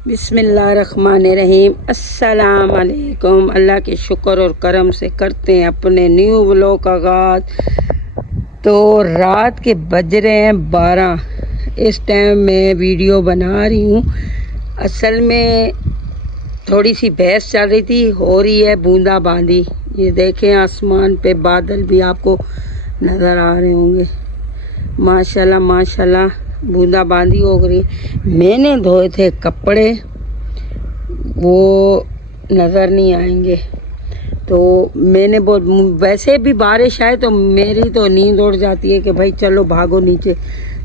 बिस्मिल्लाहिर्रहमानिर्रहीम। अस्सलाम वालेकुम। अल्लाह के शुक्र और करम से करते हैं अपने न्यू व्लॉग का आगाज़। तो रात के बज रहे हैं 12। इस टाइम मैं वीडियो बना रही हूँ। असल में थोड़ी सी बहस चल रही थी, हो रही है बूंदाबांदी। ये देखें आसमान पे बादल भी आपको नज़र आ रहे होंगे। माशाल्लाह माशाल्लाह बूंदाबांदी हो गई। मैंने धोए थे कपड़े, वो नज़र नहीं आएंगे। तो मैंने वैसे भी बारिश आए तो मेरी तो नींद उड़ जाती है कि भाई चलो भागो नीचे,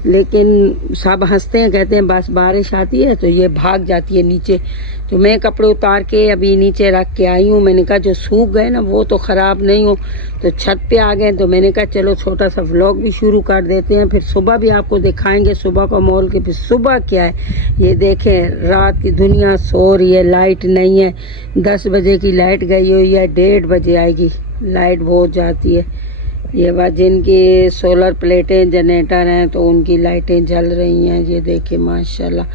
लेकिन सब हंसते हैं, कहते हैं बस बारिश आती है तो ये भाग जाती है नीचे। तो मैं कपड़े उतार के अभी नीचे रख के आई हूँ। मैंने कहा जो सूख गए ना वो तो ख़राब नहीं हो, तो छत पे आ गए तो मैंने कहा चलो छोटा सा व्लॉग भी शुरू कर देते हैं, फिर सुबह भी आपको दिखाएंगे सुबह का माहौल के। फिर सुबह क्या है ये देखें, रात की दुनिया सो रही है, लाइट नहीं है। 10 बजे की लाइट गई हुई है, 1:30 बजे आएगी। लाइट बहुत जाती है। ये बात जिनकी सोलर प्लेटें जनरेटर हैं तो उनकी लाइटें जल रही हैं। ये देखें माशाल्लाह,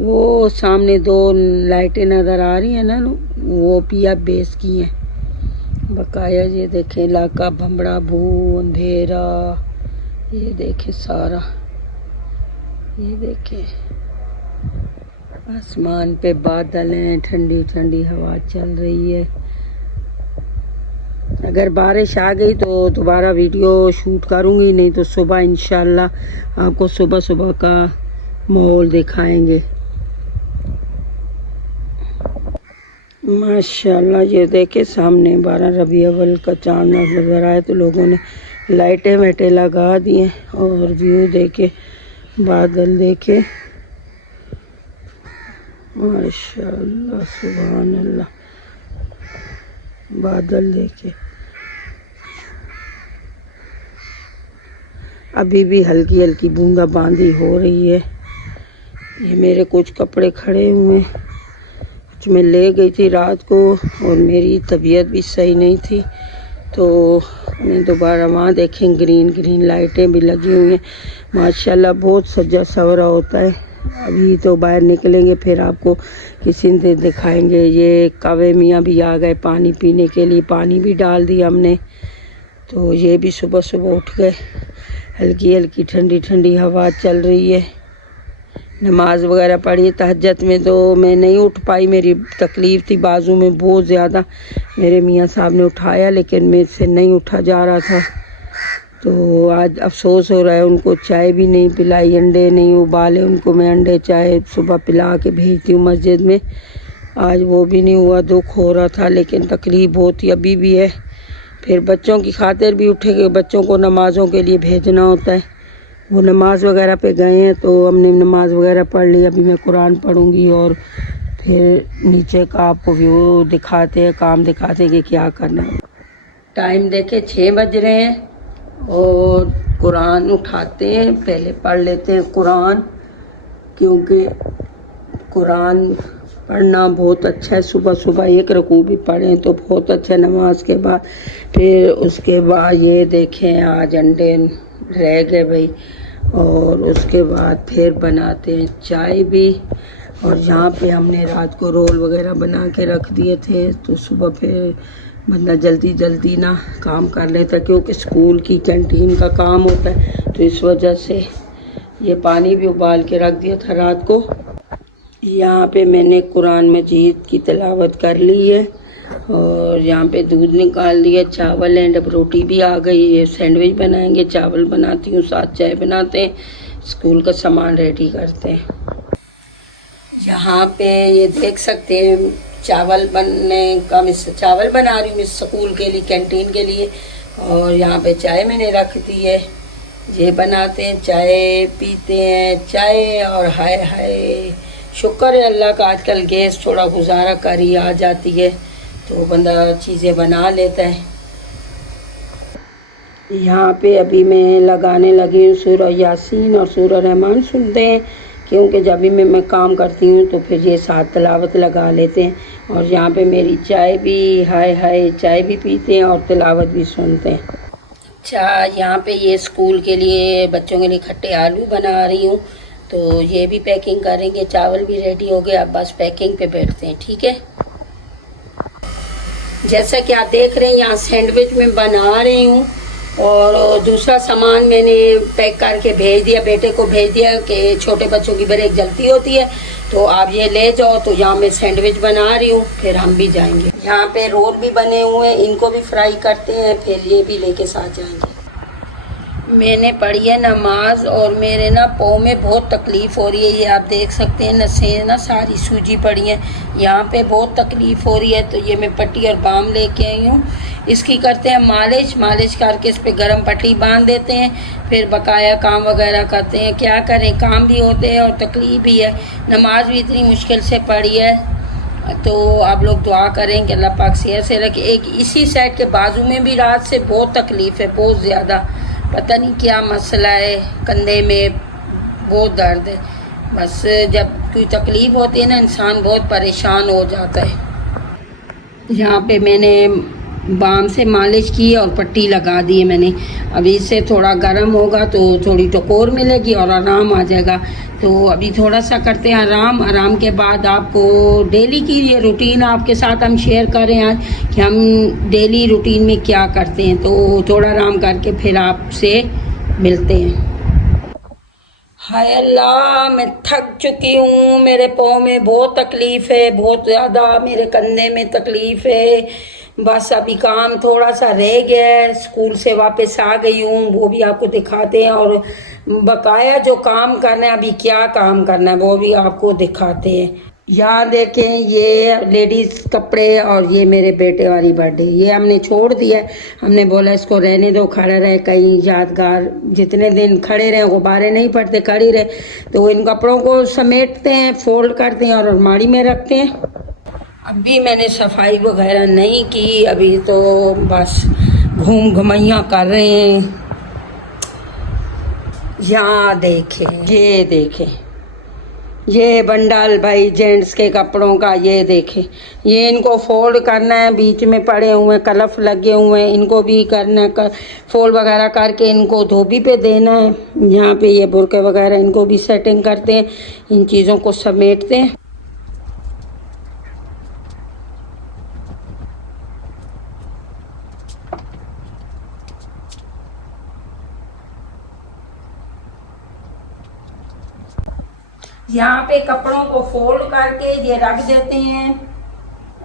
वो सामने 2 लाइटें नज़र आ रही हैं ना, वो पिया बेस की हैं बकाया। ये देखें इलाका भमड़ा भू अंधेरा, ये देखें सारा, ये देखें आसमान पे बादल हैं, ठंडी ठंडी हवा चल रही है। अगर बारिश आ गई तो दोबारा वीडियो शूट करूँगी, नहीं तो सुबह इंशाल्लाह आपको सुबह सुबह का माहौल दिखाएंगे। माशाल्लाह ये देखे सामने 12 रबी अव्वल का चांद नजर आए तो लोगों ने लाइटें वाइटें लगा दी हैं। और व्यू देखे, बादल देखे, माशाल्लाह सुभान अल्लाह, बादल देखे। अभी भी हल्की हल्की बूंदाबांदी हो रही है। ये मेरे कुछ कपड़े खड़े हुए, कुछ मैं ले गई थी रात को और मेरी तबीयत भी सही नहीं थी, तो मैं दोबारा वहाँ देखें ग्रीन ग्रीन लाइटें भी लगी हुई हैं। माशाल्लाह बहुत सजा सवरा होता है। अभी तो बाहर निकलेंगे फिर आपको किसी दिन दिखाएंगे। ये कौवे मियाँ भी आ गए पानी पीने के लिए, पानी भी डाल दिया हमने। तो ये भी सुबह सुबह उठ गए। हल्की हल्की ठंडी ठंडी हवा चल रही है। नमाज वगैरह पढ़ी तहज्जुद में, तो मैं नहीं उठ पाई, मेरी तकलीफ़ थी बाजू में बहुत ज़्यादा। मेरे मियाँ साहब ने उठाया लेकिन मेरे से नहीं उठा जा रहा था, तो आज अफसोस हो रहा है। उनको चाय भी नहीं पिलाई, अंडे नहीं उबाले उनको मैं अंडे चाय सुबह पिला के भेजती हूँ मस्जिद में। आज वो भी नहीं हुआ, दुख हो रहा था, लेकिन तकलीफ़ बहुत ही अभी भी है। फिर बच्चों की खातिर भी उठे, बच्चों को नमाज़ों के लिए भेजना होता है। वो नमाज वगैरह पे गए हैं तो हमने नमाज वगैरह पढ़ ली। अभी मैं कुरान पढ़ूंगी और फिर नीचे का आपको व्यू दिखाते हैं, काम दिखाते हैं कि क्या करना है। टाइम देखे 6 बज रहे हैं और कुरान उठाते हैं, पहले पढ़ लेते हैं कुरान, क्योंकि कुरान पढ़ना बहुत अच्छा है। सुबह सुबह 1 रकू भी पढ़ें तो बहुत अच्छा है नमाज के बाद। फिर उसके बाद ये देखें आज अंडे रह गए भाई, और उसके बाद फिर बनाते हैं चाय भी। और यहाँ पे हमने रात को रोल वगैरह बना के रख दिए थे, तो सुबह फिर बंदा जल्दी जल्दी ना काम कर लेता, क्योंकि स्कूल की कैंटीन का काम होता है, तो इस वजह से ये पानी भी उबाल के रख दिया था रात को। यहाँ पे मैंने कुरान मजीद की तिलावत कर ली है और यहाँ पे दूध निकाल दिया, चावल एंड अब रोटी भी आ गई है। सैंडविच बनाएंगे, चावल बनाती हूँ, साथ चाय बनाते हैं, स्कूल का सामान रेडी करते हैं। यहाँ पे ये देख सकते हैं चावल बनने का, मैं चावल बना रही हूँ स्कूल के लिए, कैंटीन के लिए। और यहाँ पे चाय मैंने रख दी है, ये बनाते हैं, चाय पीते हैं चाय। और हाय हाय शुक्र है अल्लाह का, आजकल गैस थोड़ा गुजारा कर ही आ जाती है तो बंदा चीज़ें बना लेता है। यहाँ पे अभी मैं लगाने लगी हूँ सूरह यासीन और सूरह रहमान सुनते हैं, क्योंकि जब भी मैं काम करती हूँ तो फिर ये साथ तिलावत लगा लेते हैं। और यहाँ पे मेरी चाय भी, हाय हाय चाय भी पीते हैं और तिलावत भी सुनते हैं। अच्छा, यहाँ पे ये स्कूल के लिए बच्चों के लिए खट्टे आलू बना रही हूँ। तो ये भी पैकिंग करेंगे। चावल भी रेडी हो गए, अब बस पैकिंग पे बैठते हैं, ठीक है। जैसा कि आप देख रहे हैं यहाँ सैंडविच में बना रही हूँ और दूसरा सामान मैंने पैक करके भेज दिया, बेटे को भेज दिया कि छोटे बच्चों की ब्रेक जल्दी होती है तो आप ये ले जाओ। तो यहाँ मैं सैंडविच बना रही हूँ, फिर हम भी जाएंगे। यहाँ पे रोल भी बने हुए हैं, इनको भी फ्राई करते हैं, फिर ये भी लेके साथ जाएंगे। मैंने पढ़ी है नमाज और मेरे ना पाँव में बहुत तकलीफ़ हो रही है। ये आप देख सकते हैं नसें ना सारी सूजी पड़ी हैं, यहाँ पे बहुत तकलीफ़ हो रही है। तो ये मैं पट्टी और बाम लेके आई हूँ। इसकी करते हैं मालिश करके इस पे गरम पट्टी बांध देते हैं, फिर बकाया काम वगैरह करते हैं। क्या करें, काम भी होते हैं और तकलीफ़ भी है। नमाज भी इतनी मुश्किल से पढ़ी है, तो आप लोग दुआ करें कि अल्लाह पाक सेहत से रखे। एक इसी साइड के बाजू में भी रात से बहुत तकलीफ़ है, बहुत ज़्यादा, पता नहीं क्या मसला है, कंधे में बहुत दर्द है। बस जब कोई तकलीफ़ होती है ना, इंसान बहुत परेशान हो जाता है। यहाँ पे मैंने बाम से मालिश की और पट्टी लगा दी है मैंने। अभी इससे थोड़ा गर्म होगा तो थोड़ी टकोर मिलेगी और आराम आ जाएगा। तो अभी थोड़ा सा करते हैं आराम के बाद आपको डेली की ये रूटीन आपके साथ हम शेयर करें आज कि हम डेली रूटीन में क्या करते हैं। तो थोड़ा आराम करके फिर आपसे मिलते हैं। हाय अल्लाह, मैं थक चुकी हूँ, मेरे पाँव में बहुत तकलीफ़ है, बहुत ज़्यादा, मेरे कंधे में तकलीफ़ है। बस अभी काम थोड़ा सा रह गया है, स्कूल से वापस आ गई हूँ, वो भी आपको दिखाते हैं। और बकाया जो काम करना है, अभी क्या काम करना है वो भी आपको दिखाते हैं। यहाँ देखें, ये लेडीज़ कपड़े और ये मेरे बेटे वाली बर्थडे, ये हमने छोड़ दिया है। हमने बोला इसको रहने दो, खड़ा रहे, कहीं यादगार, जितने दिन खड़े रहे गुब्बारे नहीं पड़ते, खड़ी रहे। तो इन कपड़ों को समेटते हैं, फोल्ड करते हैं और अलमारी में रखते हैं। अभी मैंने सफाई वगैरह नहीं की, अभी तो बस घुमैया कर रहे हैं। यहाँ देखें, ये देखें, ये बंडल भाई जेंट्स के कपड़ों का, ये देखें। ये इनको फोल्ड करना है, बीच में पड़े हुए कलफ लगे हुए हैं, इनको भी करना है, फोल्ड वगैरह करके इनको धोबी पे देना है। यहाँ पे ये बुरके वगैरह इनको भी सेटिंग करते हैं, इन चीज़ों को समेटते हैं। यहाँ पे कपड़ों को फोल्ड करके ये रख देते हैं।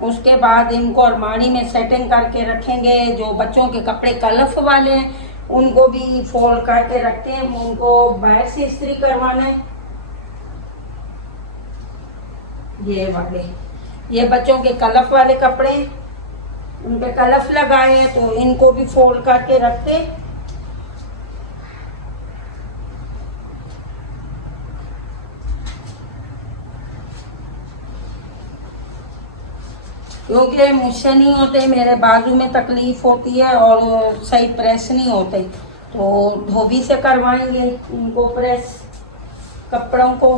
उसके बाद इनको अलमारी में सेटिंग करके रखेंगे। जो बच्चों के कपड़े कलफ वाले हैं उनको भी फोल्ड करके रखते हैं, उनको बाहर से इस्त्री करवाना है। ये वाले, ये बच्चों के कलफ वाले कपड़े, उन पे कलफ लगाए हैं तो इनको भी फोल्ड करके रखते हैं। क्योंकि मुझसे नहीं होते, मेरे बाजू में तकलीफ होती है और सही प्रेस नहीं होते, तो धोबी से करवाएंगे इनको प्रेस कपड़ों को।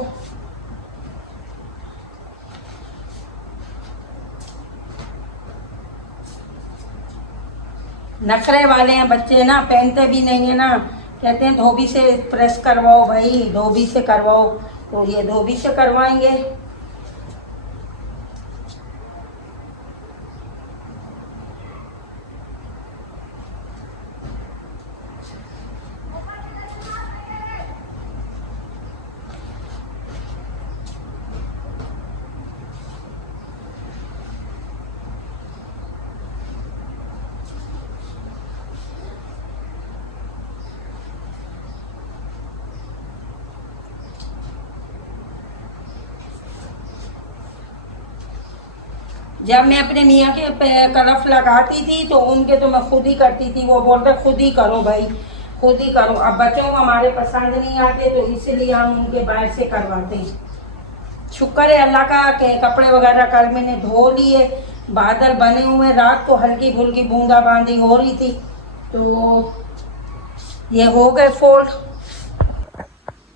नखरे वाले हैं बच्चे ना, पहनते भी नहीं है ना, कहते हैं धोबी से प्रेस करवाओ भाई, धोबी से करवाओ, तो ये धोबी से करवाएंगे। जब मैं अपने मियाँ के कलफ लगाती थी तो उनके तो मैं खुद ही करती थी, वो बोलते खुद ही करो भाई, खुद ही करो। अब बच्चों को हमारे पसंद नहीं आते तो इसलिए हम उनके बाहर से करवाते हैं। शुक्र है अल्लाह का कि कपड़े वगैरह कल मैंने धो लिए, बादल बने हुए, रात को हल्की फुल्की बूंदाबांदी हो रही थी, तो ये हो गए फोल्ड।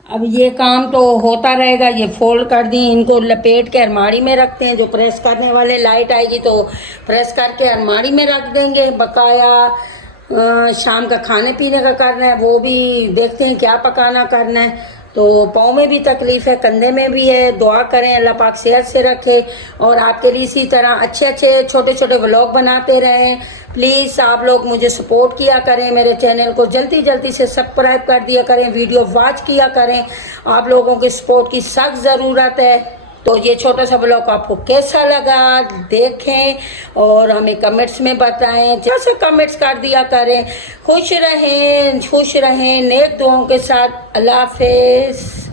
अब ये काम तो होता रहेगा। ये फोल्ड कर दी, इनको लपेट के अलमारी में रखते हैं। जो प्रेस करने वाले लाइट आएगी तो प्रेस करके अलमारी में रख देंगे। बकाया शाम का खाने पीने का करना है, वो भी देखते हैं क्या पकाना करना है। तो पाँव में भी तकलीफ है, कंधे में भी है। दुआ करें अल्लाह पाक सेहत से रखे और आपके लिए इसी तरह अच्छे अच्छे छोटे छोटे व्लॉग बनाते रहें। प्लीज़ आप लोग मुझे सपोर्ट किया करें, मेरे चैनल को जल्दी जल्दी से सब्सक्राइब कर दिया करें, वीडियो वॉच किया करें। आप लोगों के सपोर्ट की सख्त ज़रूरत है। तो ये छोटा सा ब्लॉग आपको कैसा लगा देखें और हमें कमेंट्स में बताएं। जैसे कमेंट्स कर दिया करें। खुश रहें नेक दुआओं के साथ। अल्लाह हाफिज़।